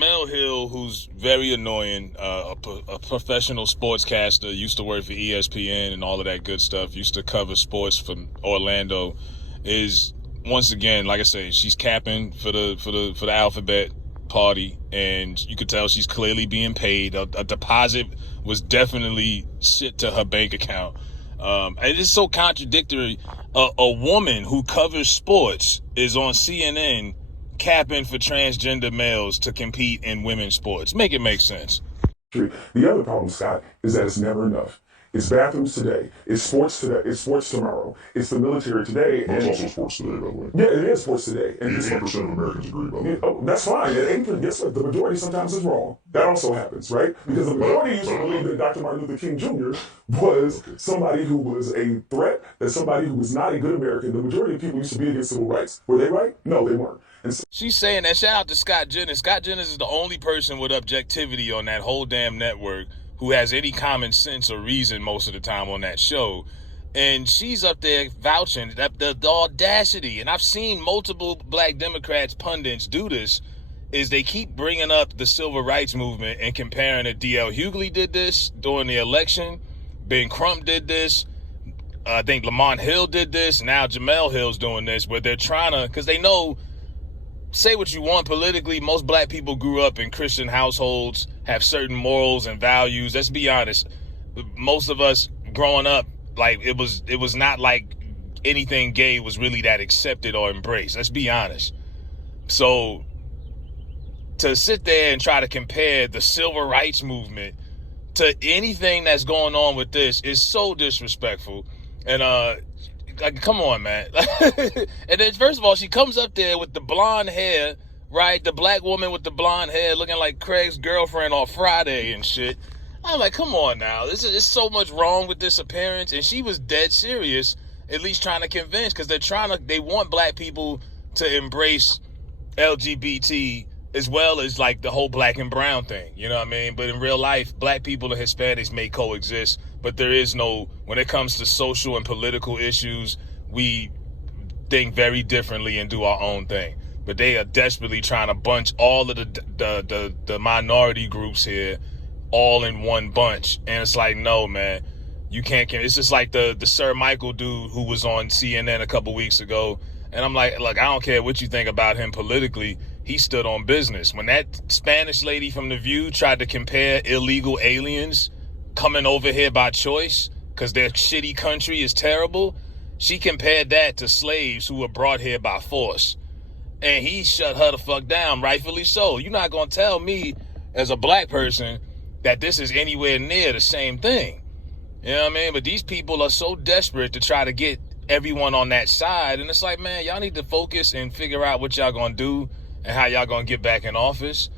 Jemele Hill, who's very annoying, a professional sportscaster, used to work for ESPN and all of that good stuff, used to cover sports from Orlando, is once again, like I say, she's capping for the alphabet party, and you could tell she's clearly being paid. A deposit was definitely shit to her bank account. It is so contradictory. A woman who covers sports is on CNN capping for transgender males to compete in women's sports. Make it make sense. The other problem, Scott, is that it's never enough. It's bathrooms today. It's sports today. It's sports tomorrow. It's the military today. That's also sports today, by the way. Yeah, it is sports today. And 80% of Americans agree, by the way. Oh, that's fine. And 80%, guess what? The majority sometimes is wrong. That also happens, right? Because the majority used to believe that Dr. Martin Luther King Jr. was somebody who was a threat, that somebody who was not a good American. The majority of people used to be against civil rights. Were they right? No, they weren't. So she's saying that. Shout out to Scott Jennings. Scott Jennings is the only person with objectivity on that whole damn network who has any common sense or reason most of the time on that show. And she's up there vouching that the audacity, and I've seen multiple black Democrats pundits do this, is they keep bringing up the civil rights movement and comparing it. D.L. Hughley did this during the election. Ben Crump did this. I think Lamont Hill did this. Now Jemele Hill's doing this, where they're trying to, because they know, say what you want politically, most black people grew up in Christian households, have certain morals and values. Let's be honest. Most of us growing up, like it was not like anything gay was really that accepted or embraced. Let's be honest. So to sit there and try to compare the civil rights movement to anything that's going on with this is so disrespectful. And like, come on, man. And then, first of all, she comes up there with the blonde hair, right? The black woman with the blonde hair looking like Craig's girlfriend on Friday and shit. I'm like, come on now. There's so much wrong with this appearance. And she was dead serious, at least trying to convince, because they want black people to embrace LGBT as well as like the whole black and brown thing. You know what I mean? But in real life, black people and Hispanics may coexist. But there is no, when it comes to social and political issues, we think very differently and do our own thing. But they are desperately trying to bunch all of the minority groups here all in one bunch. And it's like, no, man, you can't. It's just like the Sir Michael dude who was on CNN a couple weeks ago. And I'm like, look, I don't care what you think about him politically. He stood on business. When that Spanish lady from The View tried to compare illegal aliens coming over here by choice because their shitty country is terrible, she compared that to slaves who were brought here by force. And he shut her the fuck down, rightfully so. You're not going to tell me as a black person that this is anywhere near the same thing. You know what I mean? But these people are so desperate to try to get everyone on that side. And it's like, man, y'all need to focus and figure out what y'all going to do and how y'all going to get back in office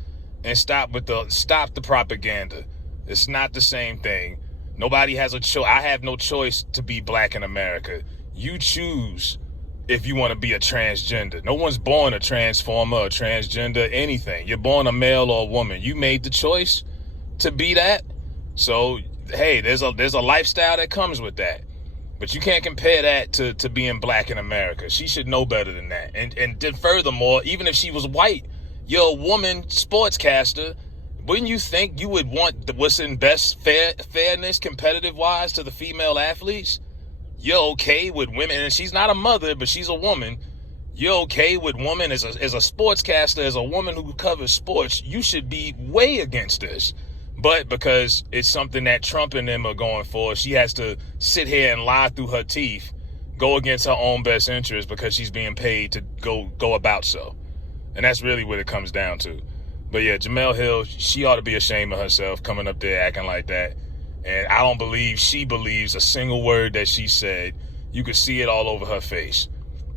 and stop the propaganda. It's not the same thing. Nobody has a choice. I have no choice to be black in America. You choose if you want to be a transgender. No one's born a transformer, a transgender, anything. You're born a male or a woman. You made the choice to be that. So, hey, there's a lifestyle that comes with that. But you can't compare that to being black in America. She should know better than that. And then furthermore, even if she was white, you're a woman sportscaster. Wouldn't you think you would want what's in best fairness, competitive-wise, to the female athletes? You're okay with women, and she's not a mother, but she's a woman. You're okay with women as a sportscaster, as a woman who covers sports. You should be way against this. But because it's something that Trump and them are going for, she has to sit here and lie through her teeth, go against her own best interest because she's being paid to go about so. And that's really what it comes down to. But yeah, Jemele Hill, she ought to be ashamed of herself coming up there acting like that. And I don't believe she believes a single word that she said. You could see it all over her face.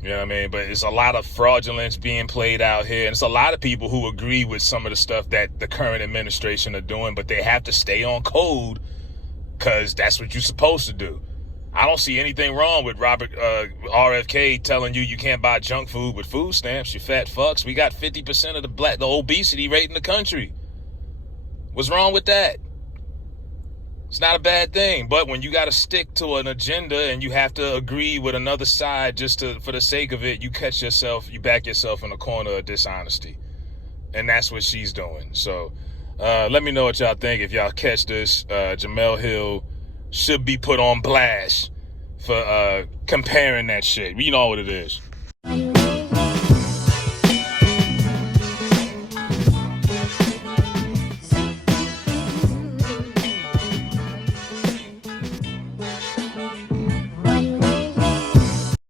You know what I mean? But it's a lot of fraudulence being played out here. And it's a lot of people who agree with some of the stuff that the current administration are doing, but they have to stay on code because that's what you're supposed to do. I don't see anything wrong with RFK telling you can't buy junk food with food stamps, you fat fucks. We got 50% of the obesity rate in the country. What's wrong with that? It's not a bad thing, but when you got to stick to an agenda and you have to agree with another side for the sake of it, you back yourself in a corner of dishonesty. and that's what she's doing. So let me know what y'all think. If y'all catch this, Jemele Hill should be put on blast for comparing that shit. You know what it is.